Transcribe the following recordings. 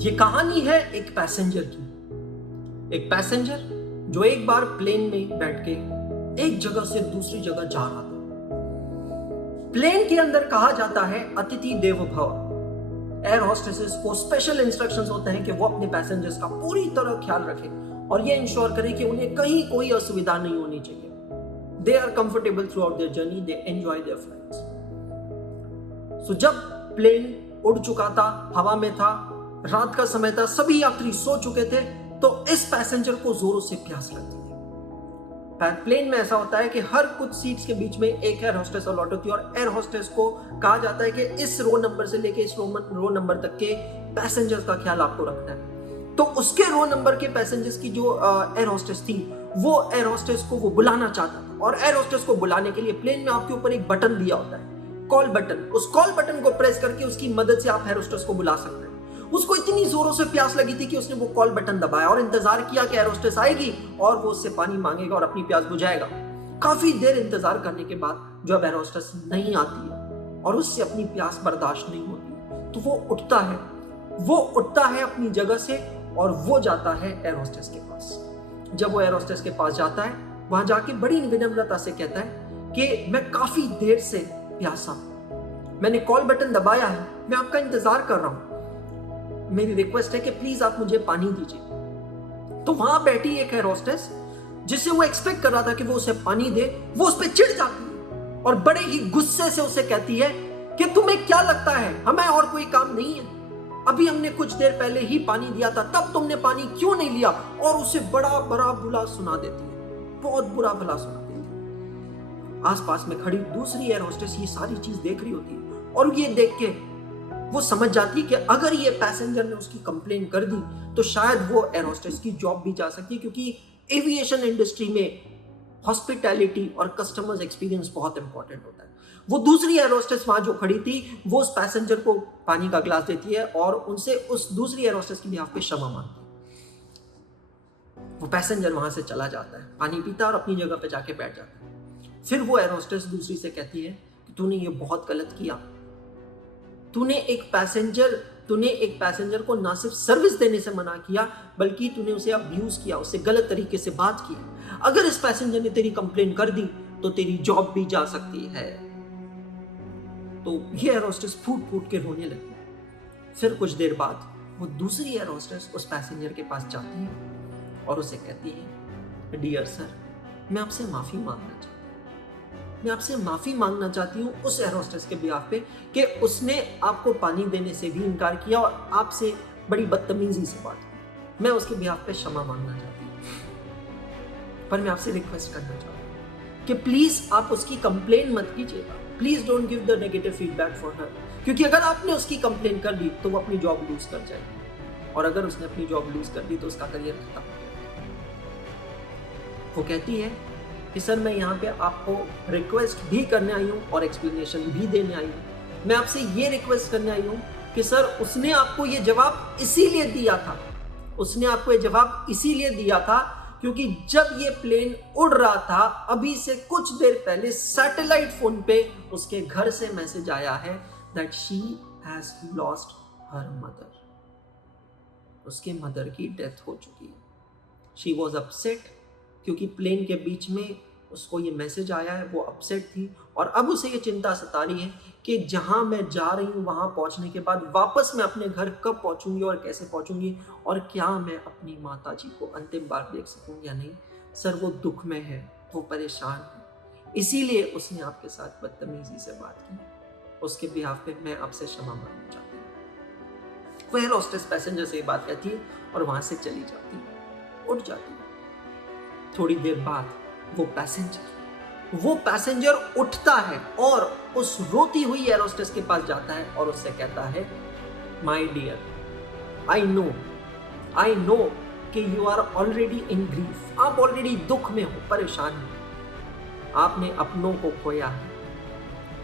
ये कहानी है एक पैसेंजर की। एक पैसेंजर जो एक बार प्लेन में बैठ के एक जगह से दूसरी जगह जा रहा था। प्लेन के अंदर कहा जाता है अतिथि देवो भव। एयर होस्टेसेस को स्पेशल इंस्ट्रक्शंस होते हैं कि वो अपने पैसेंजर्स का पूरी तरह ख्याल रखें और ये इंश्योर करें कि उन्हें कहीं कोई असुविधा नहीं होनी चाहिए। They are comfortable throughout their journey, they enjoy their flights. So जब प्लेन उड़ चुका था, हवा में था, रात का समय था, सभी यात्री सो चुके थे, तो इस पैसेंजर को जोरों से प्यास लगती है। प्लेन में ऐसा होता है कि हर कुछ सीट्स के बीच में एक एयर होस्टेस अलॉट होती है और एयर होस्टेस को कहा जाता है कि इस रो नंबर से लेके इस रो नंबर तक के पैसेंजर्स का ख्याल आपको रखना है। तो उसके रो नंबर के पैसेंजर्स की जो एयर होस्टेस थी, वो एयर होस्टेस को वो बुलाना चाहता था और एयर होस्टेस को बुलाने के लिए प्लेन में आपके ऊपर एक बटन दिया होता है, कॉल बटन। उस कॉल बटन को प्रेस करके उसकी मदद से आप एयर होस्टेस को बुला सकते हैं। उसको इतनी जोरों से प्यास लगी थी कि उसने वो कॉल बटन दबाया और इंतजार किया कि एयर होस्टेस आएगी और वो उससे पानी मांगेगा और अपनी प्यास बुझाएगा। काफी देर इंतजार करने के बाद जब एयर होस्टेस नहीं आती है और उससे अपनी प्यास बर्दाश्त नहीं होती, तो वो उठता है अपनी जगह से और वो जाता है एयर होस्टेस के पास। जब वो एयर होस्टेस के पास जाता है, वहां जाके बड़ी विनम्रता से कहता है कि मैं काफी देर से प्यासा हूं, मैंने कॉल बटन दबाया है, मैं आपका इंतजार कर रहा हूं, मेरी रिक्वेस्ट है कि प्लीज आप मुझे पानी दीजिए। तो वहां बैठी एक एयर होस्टेस जिसे वो एक्सपेक्ट कर रहा था कि वो उसे पानी दे, वो उस पर चिढ़ जाती है और बड़े ही गुस्से से उसे कहती है कि तुम्हें क्या लगता है हमें और कोई काम नहीं है? अभी हमने कुछ देर पहले ही पानी दिया था, तब तुमने पानी क्यों नहीं लिया? और उसे बड़ा बड़ा बुरा सुना देती है, बहुत बुरा भला सुना देती है। आसपास में खड़ी दूसरी एयर होस्टेस ये सारी चीज देख रही होती है और ये देख के वो समझ जाती कि अगर ये पैसेंजर ने उसकी कंप्लेन कर दी तो शायद वो एयर होस्टेस की जॉब भी जा सकती है, क्योंकि एविएशन इंडस्ट्री में हॉस्पिटैलिटी और कस्टमर्स एक्सपीरियंस बहुत इंपॉर्टेंट होता है। वो दूसरी एयर होस्टेस वहां जो खड़ी थी, वो उस पैसेंजर को पानी का ग्लास देती है और उनसे उस दूसरी एयर होस्टेस की बिहाफ पे क्षमा मांगती है। वो पैसेंजर वहां से चला जाता है, पानी पीता है और अपनी जगह पे जाके बैठ जाता है। फिर वो एयर होस्टेस दूसरी से कहती है कि तूने ये बहुत गलत किया, तूने एक पैसेंजर को ना सिर्फ सर्विस देने से मना किया, बल्कि तूने उसे अब्यूज किया, उससे गलत तरीके से बात की। अगर इस पैसेंजर ने तेरी कंप्लेन कर दी तो तेरी जॉब भी जा सकती है। तो ये एयर होस्टेस फूट फूट के रोने लगी। फिर कुछ देर बाद वो दूसरी एयर होस्टेस उस पैसेंजर के पास जाती है और उसे कहती है, डियर सर, मैं आपसे माफी मांगना चाहती हूँ उस एयर होस्टेस के बिहाफ पे कि उसने आपको पानी देने से भी इनकार किया और आपसे बड़ी बदतमीजी से बात की। मैं उसके बिहाफ पे क्षमा मांगना चाहती हूँ, पर मैं आपसे रिक्वेस्ट करना चाहती हूँ कि प्लीज आप उसकी कंप्लेन मत कीजिएगा। Please don't give the negative feedback for her, क्योंकि अगर आपने उसकी कंप्लेन कर दी तो वो अपनी जॉब लूज कर जाएगी और अगर उसने अपनी जॉब लूज कर दी तो उसका करियर खत्म हो जाएगा। वो कहती है कि सर, मैं यहाँ पे आपको रिक्वेस्ट भी करने आई हूँ और एक्सप्लेनेशन भी देने आई हूँ। मैं आपसे ये रिक्वेस्ट करने आई हूँ कि सर, उसने आपको ये जवाब इसीलिए दिया था क्योंकि जब ये प्लेन उड़ रहा था, अभी से कुछ देर पहले सैटेलाइट फोन पे उसके घर से मैसेज आया है that she has lost her mother. उसके मदर की डेथ हो चुकी है। शी वॉज अपसेट क्योंकि प्लेन के बीच में उसको ये मैसेज आया है, वो अपसेट थी और अब उसे ये चिंता सता रही है कि जहां मैं जा रही हूँ वहां पहुंचने के बाद वापस मैं अपने घर कब पहुंचूंगी और कैसे पहुंचूंगी और क्या मैं अपनी माता जी को अंतिम बार देख सकूं या नहीं। सर, वो दुख में है, वो परेशान है, इसीलिए उसने आपके साथ बदतमीजी से बात की। उसके बिहाफ पे मैं आपसे क्षमा मांगना चाहती हूँ। वो एयर होस्टेस पैसेंजर से ये बात कहती है और वहां से चली जाती है, उठ जाती है। थोड़ी देर बाद वो पैसेंजर उठता है और उस रोती हुई एयर होस्टेस के पास जाता है और उससे कहता है, माय डियर, आई नो कि you are already in grief. आप ऑलरेडी दुख में हो, परेशान हो, आपने अपनों को खोया है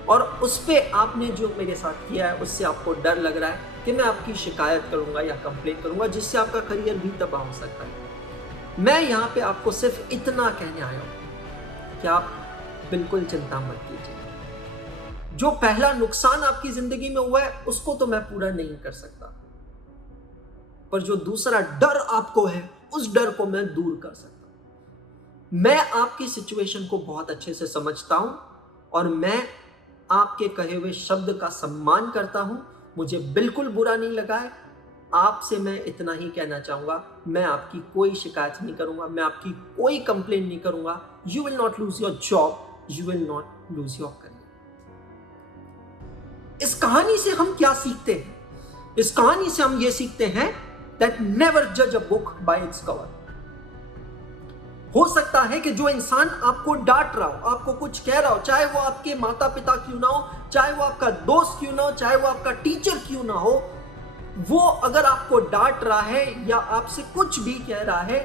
और उस पे आपने जो मेरे साथ किया है उससे आपको डर लग रहा है कि मैं आपकी शिकायत करूंगा या कंप्लेन करूंगा, जिससे आपका करियर भी तबाह हो सकता है। मैं यहाँ पे आपको सिर्फ इतना कहने आया हूँ कि आप बिल्कुल चिंता मत कीजिए। जो पहला नुकसान आपकी जिंदगी में हुआ है उसको तो मैं पूरा नहीं कर सकता, पर जो दूसरा डर आपको है उस डर को मैं दूर कर सकता हूं। मैं आपकी सिचुएशन को बहुत अच्छे से समझता हूं और मैं आपके कहे हुए शब्द का सम्मान करता हूं। मुझे बिल्कुल बुरा नहीं लगा है। आपसे मैं इतना ही कहना चाहूंगा, मैं आपकी कोई शिकायत नहीं करूंगा, मैं आपकी कोई कंप्लेंट नहीं करूंगा। You will not lose your job, you will not lose your career. इस कहानी से हम क्या सीखते हैं? इस कहानी से हम ये सीखते हैं दैट नेवर जज a book by its cover. हो सकता है कि जो इंसान आपको डांट रहा हो, आपको कुछ कह रहा हो, चाहे वो आपके माता पिता क्यों ना हो, चाहे वो आपका दोस्त क्यों ना हो, चाहे वो आपका टीचर क्यों ना हो, वो अगर आपको डांट रहा है या आपसे कुछ भी कह रहा है,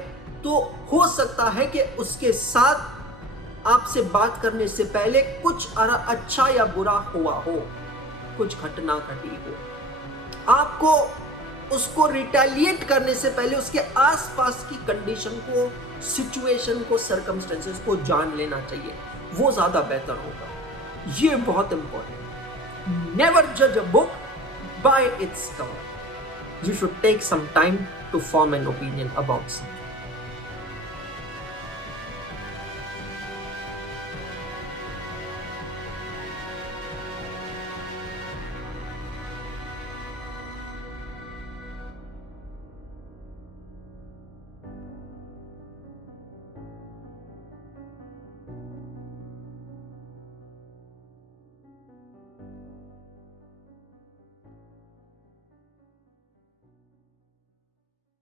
तो हो सकता है कि उसके साथ आपसे बात करने से पहले कुछ अच्छा या बुरा हुआ हो, कुछ घटना घटी हो। आपको उसको रिटेलिएट करने से पहले उसके आसपास की कंडीशन को, सिचुएशन को, सर्कमस्टेंसेस को जान लेना चाहिए। वो ज्यादा बेहतर होगा। ये बहुत इंपॉर्टेंट। नेवर जज a book by its cover. You should take some time to form an opinion about something.